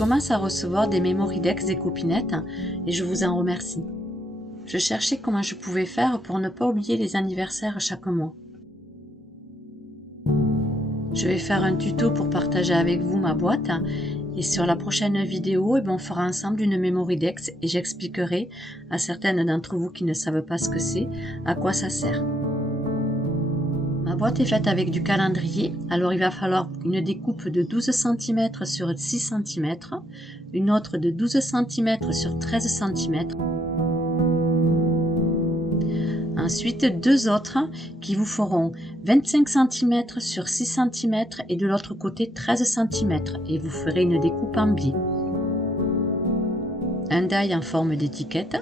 commence à recevoir des Mémoridex des copinettes et je vous en remercie. Je cherchais comment je pouvais faire pour ne pas oublier les anniversaires chaque mois. Je vais faire un tuto pour partager avec vous ma boîte et sur la prochaine vidéo, on fera ensemble une Mémoridex et j'expliquerai à certaines d'entre vous qui ne savent pas ce que c'est, à quoi ça sert. Ma boîte est faite avec du calendrier, alors il va falloir une découpe de 12 cm sur 6 cm, une autre de 12 cm sur 13 cm. Ensuite, deux autres qui vous feront 25 cm sur 6 cm et de l'autre côté 13 cm et vous ferez une découpe en biais. Un die en forme d'étiquette,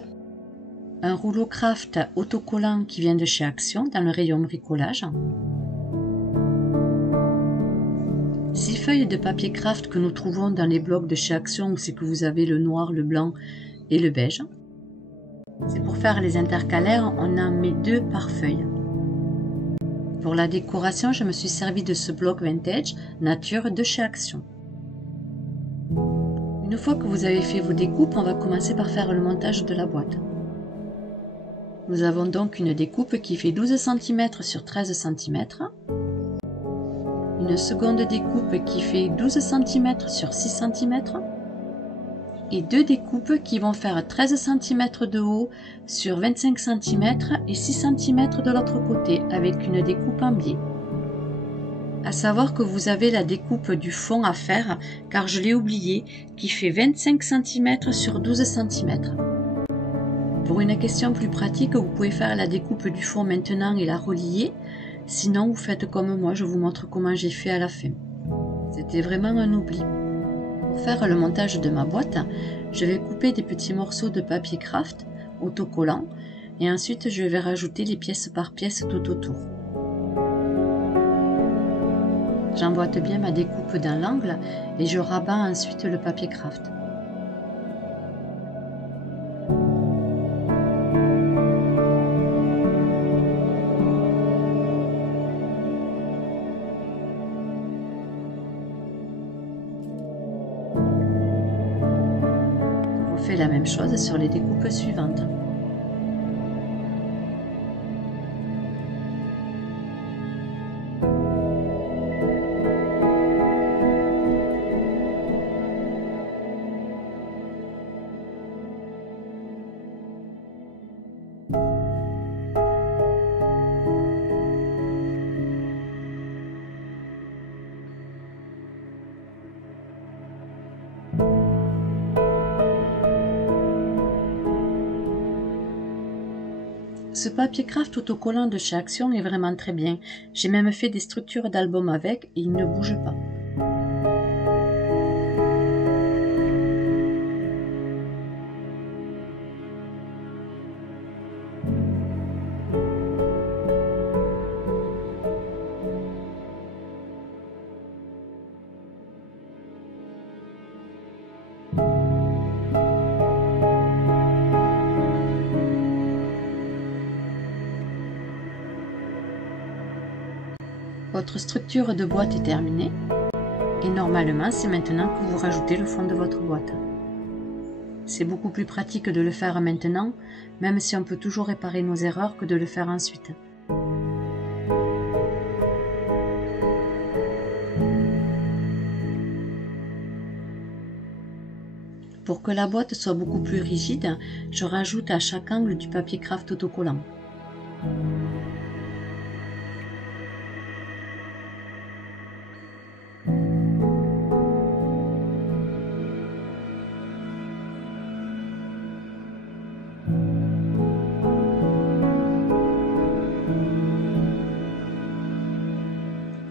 un rouleau craft autocollant qui vient de chez Action dans le rayon bricolage, 6 feuilles de papier craft que nous trouvons dans les blocs de chez Action où c'est que vous avez le noir, le blanc et le beige. C'est pour faire les intercalaires, on en met 2 par feuille. Pour la décoration, je me suis servi de ce bloc vintage nature de chez Action. Une fois que vous avez fait vos découpes, on va commencer par faire le montage de la boîte. Nous avons donc une découpe qui fait 12 cm sur 13 cm, une seconde découpe qui fait 12 cm sur 6 cm, et deux découpes qui vont faire 13 cm de haut sur 25 cm et 6 cm de l'autre côté avec une découpe en biais. À savoir que vous avez la découpe du fond à faire car je l'ai oublié qui fait 25 cm sur 12 cm. Pour une question plus pratique, vous pouvez faire la découpe du fond maintenant et la relier. Sinon, vous faites comme moi, je vous montre comment j'ai fait à la fin. C'était vraiment un oubli. Pour faire le montage de ma boîte, je vais couper des petits morceaux de papier craft autocollant et ensuite je vais rajouter les pièces par pièce tout autour. J'emboîte bien ma découpe dans l'angle et je rabats ensuite le papier craft. On fait la même chose sur les découpes suivantes. Ce papier craft autocollant de chez Action est vraiment très bien. J'ai même fait des structures d'album avec et il ne bouge pas. Votre structure de boîte est terminée et normalement c'est maintenant que vous rajoutez le fond de votre boîte. C'est beaucoup plus pratique de le faire maintenant, même si on peut toujours réparer nos erreurs que de le faire ensuite. Pour que la boîte soit beaucoup plus rigide, je rajoute à chaque angle du papier craft autocollant.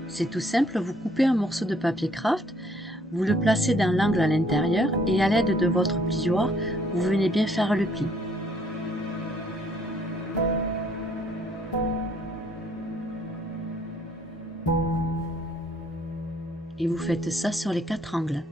C'est tout simple, vous coupez un morceau de papier craft, vous le placez dans l'angle à l'intérieur et à l'aide de votre plioir, vous venez bien faire le pli. Et vous faites ça sur les 4 angles.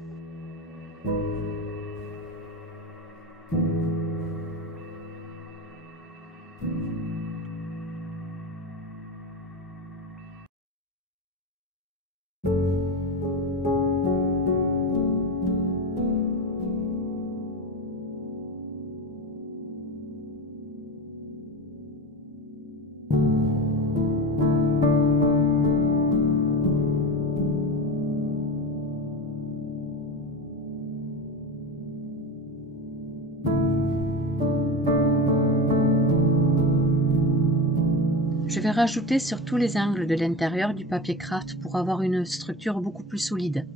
vais rajouter sur tous les angles de l'intérieur du papier craft pour avoir une structure beaucoup plus solide.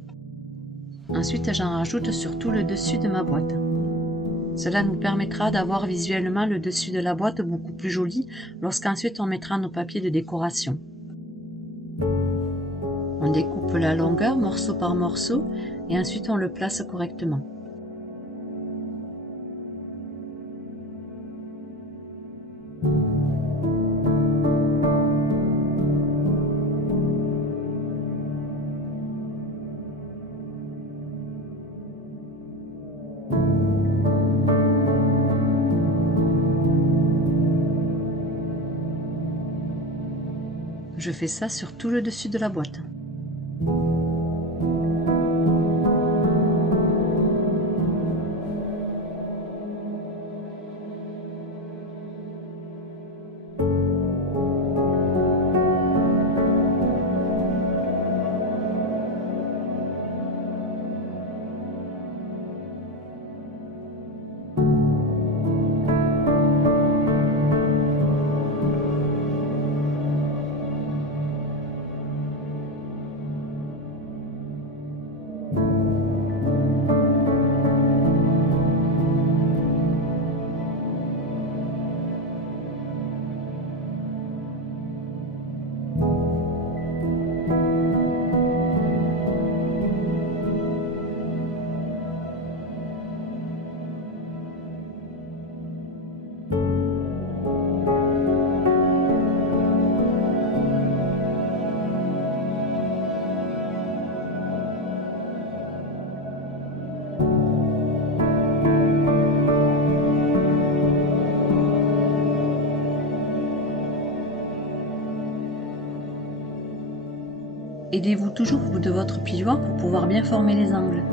Ensuite, j'en rajoute sur tout le dessus de ma boîte. Cela nous permettra d'avoir visuellement le dessus de la boîte beaucoup plus joli lorsqu'ensuite on mettra nos papiers de décoration. On découpe la longueur morceau par morceau et ensuite on le place correctement. Je fais ça sur tout le dessus de la boîte. Aidez-vous toujours de votre piloir pour pouvoir bien former les angles.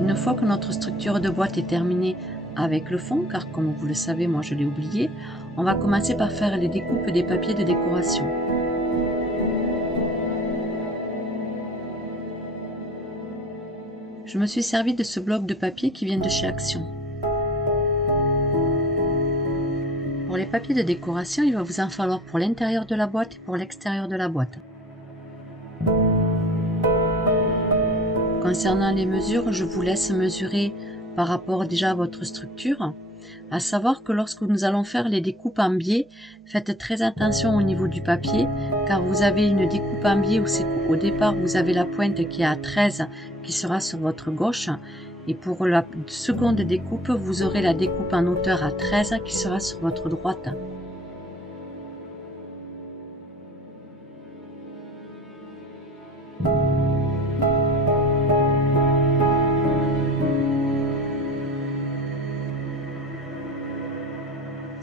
Une fois que notre structure de boîte est terminée avec le fond, car comme vous le savez, moi je l'ai oublié, on va commencer par faire les découpes des papiers de décoration. Je me suis servi de ce bloc de papier qui vient de chez Action. Pour les papiers de décoration, il va vous en falloir pour l'intérieur de la boîte et pour l'extérieur de la boîte. Concernant les mesures, je vous laisse mesurer par rapport déjà à votre structure. À savoir que lorsque nous allons faire les découpes en biais, faites très attention au niveau du papier, car vous avez une découpe en biais où c'est qu'au départ vous avez la pointe qui est à 13 qui sera sur votre gauche, et pour la seconde découpe, vous aurez la découpe en hauteur à 13 qui sera sur votre droite.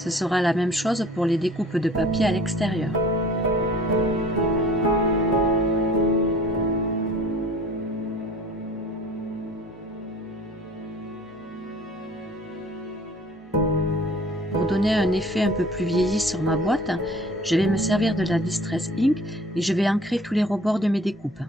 Ce sera la même chose pour les découpes de papier à l'extérieur. Pour donner un effet un peu plus vieilli sur ma boîte, je vais me servir de la Distress Ink et je vais ancrer tous les rebords de mes découpes.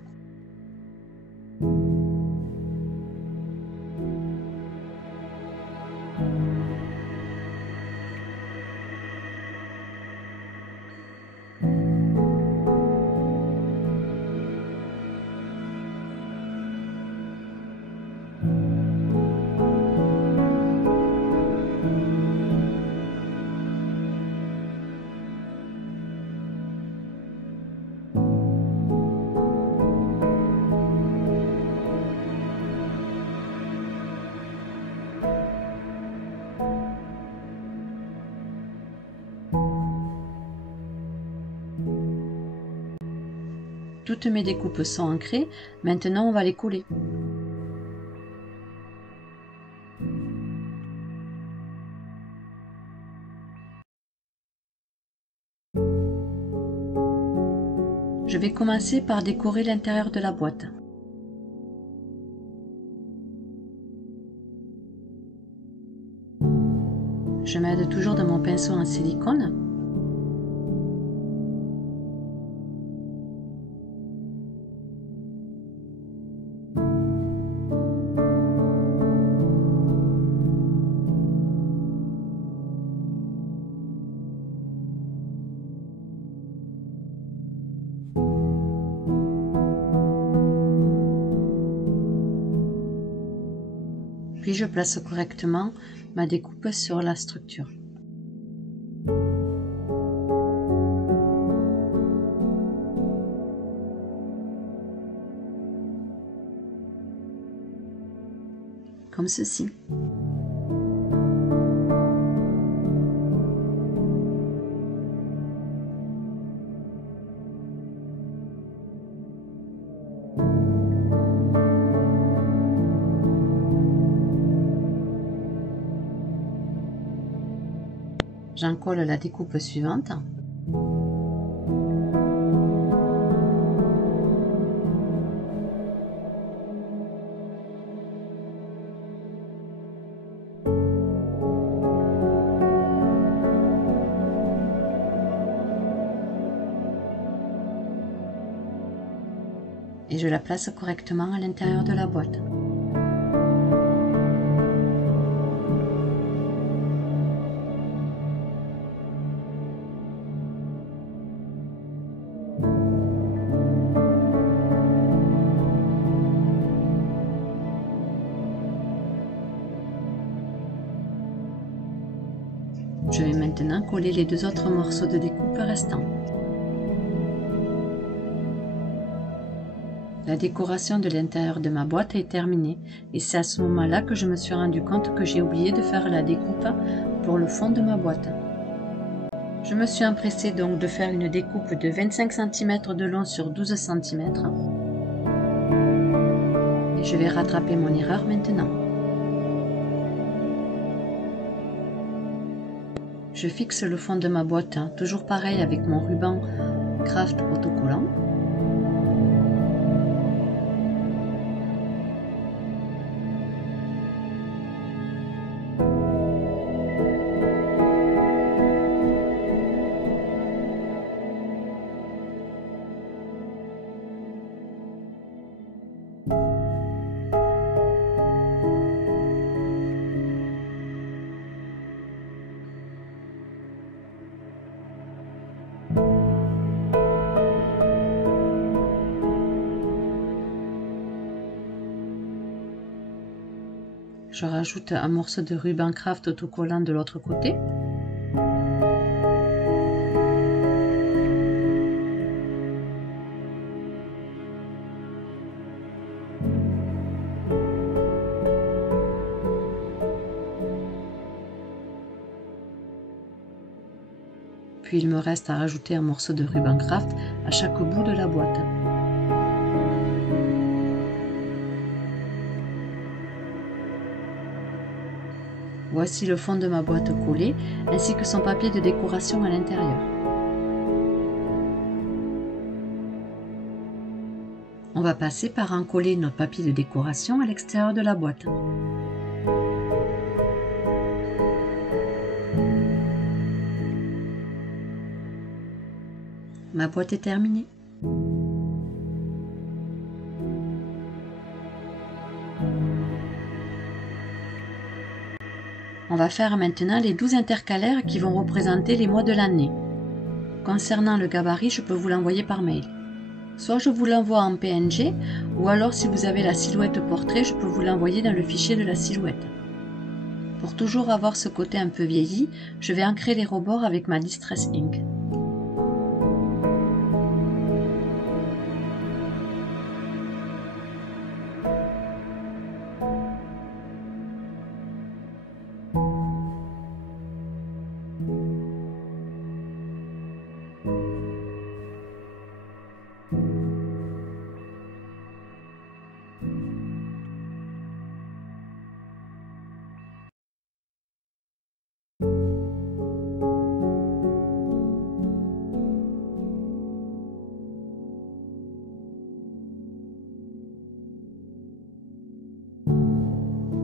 Toutes mes découpes sont ancrées, maintenant on va les coller. Je vais commencer par décorer l'intérieur de la boîte. Je m'aide toujours de mon pinceau en silicone. Puis je place correctement ma découpe sur la structure. Comme ceci. J'encolle la découpe suivante. Et je la place correctement à l'intérieur de la boîte. Je vais maintenant coller les deux autres morceaux de découpe restants. La décoration de l'intérieur de ma boîte est terminée et c'est à ce moment-là que je me suis rendu compte que j'ai oublié de faire la découpe pour le fond de ma boîte. Je me suis empressée donc de faire une découpe de 25 cm de long sur 12 cm. Et je vais rattraper mon erreur maintenant. Je fixe le fond de ma boîte, toujours pareil avec mon ruban craft autocollant. Je rajoute un morceau de ruban craft autocollant de l'autre côté. Puis il me reste à rajouter un morceau de ruban craft à chaque bout de la boîte. Voici le fond de ma boîte collé, ainsi que son papier de décoration à l'intérieur. On va passer par encoller notre papier de décoration à l'extérieur de la boîte. Ma boîte est terminée. On va faire maintenant les 12 intercalaires qui vont représenter les mois de l'année. Concernant le gabarit, je peux vous l'envoyer par mail. Soit je vous l'envoie en PNG, ou alors si vous avez la silhouette portrait, je peux vous l'envoyer dans le fichier de la silhouette. Pour toujours avoir ce côté un peu vieilli, je vais ancrer les rebords avec ma Distress Ink.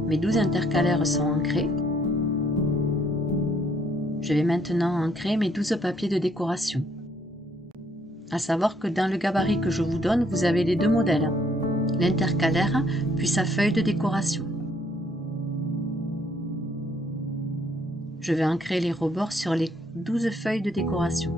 Mes 12 intercalaires sont ancrés. Je vais maintenant ancrer mes 12 papiers de décoration. À savoir que dans le gabarit que je vous donne, vous avez les deux modèles, l'intercalaire puis sa feuille de décoration. Je vais ancrer les rebords sur les 12 feuilles de décoration.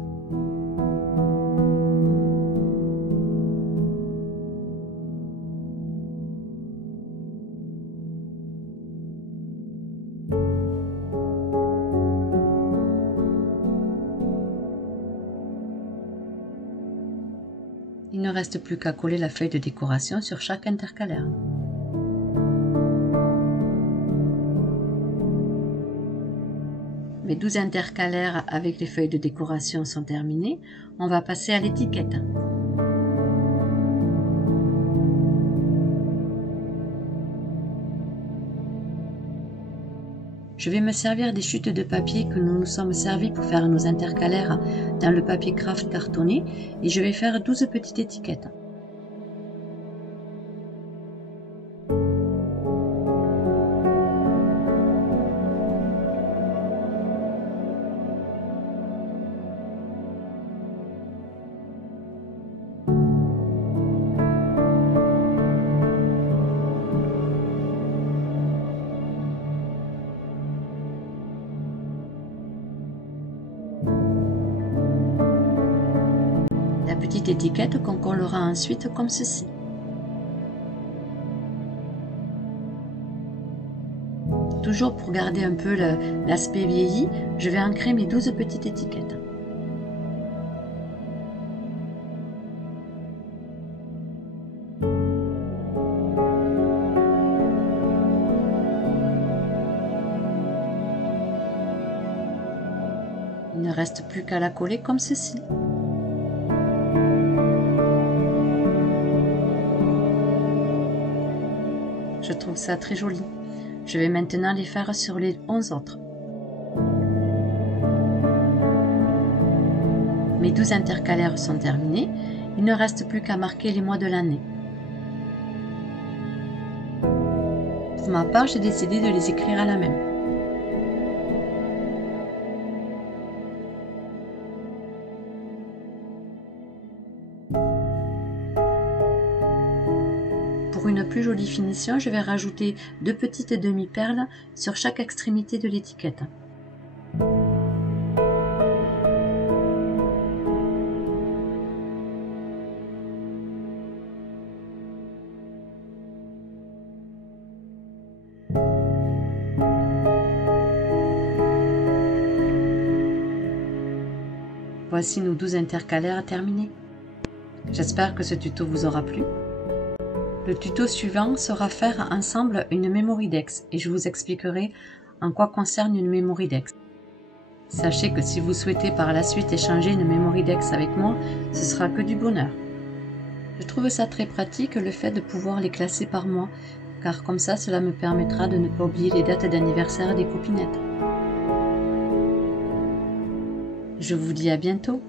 reste plus qu'à coller la feuille de décoration sur chaque intercalaire. Mes 12 intercalaires avec les feuilles de décoration sont terminés. On va passer à l'étiquette. Je vais me servir des chutes de papier que nous nous sommes servis pour faire nos intercalaires dans le papier craft cartonné et je vais faire 12 petites étiquettes. La petite étiquette qu'on collera ensuite comme ceci. Toujours pour garder un peu l'aspect vieilli, je vais ancrer mes 12 petites étiquettes. Il ne reste plus qu'à la coller comme ceci. Je trouve ça très joli. Je vais maintenant les faire sur les 11 autres. Mes 12 intercalaires sont terminés. Il ne reste plus qu'à marquer les mois de l'année. Pour ma part, j'ai décidé de les écrire à la main. Pour une plus jolie finition, je vais rajouter 2 petites demi-perles sur chaque extrémité de l'étiquette. Voici nos 12 intercalaires terminés. J'espère que ce tuto vous aura plu. Le tuto suivant sera faire ensemble une Memoridex et je vous expliquerai en quoi concerne une Memoridex. Sachez que si vous souhaitez par la suite échanger une Memoridex avec moi, ce sera que du bonheur. Je trouve ça très pratique le fait de pouvoir les classer par mois, car comme ça, cela me permettra de ne pas oublier les dates d'anniversaire des copinettes. Je vous dis à bientôt.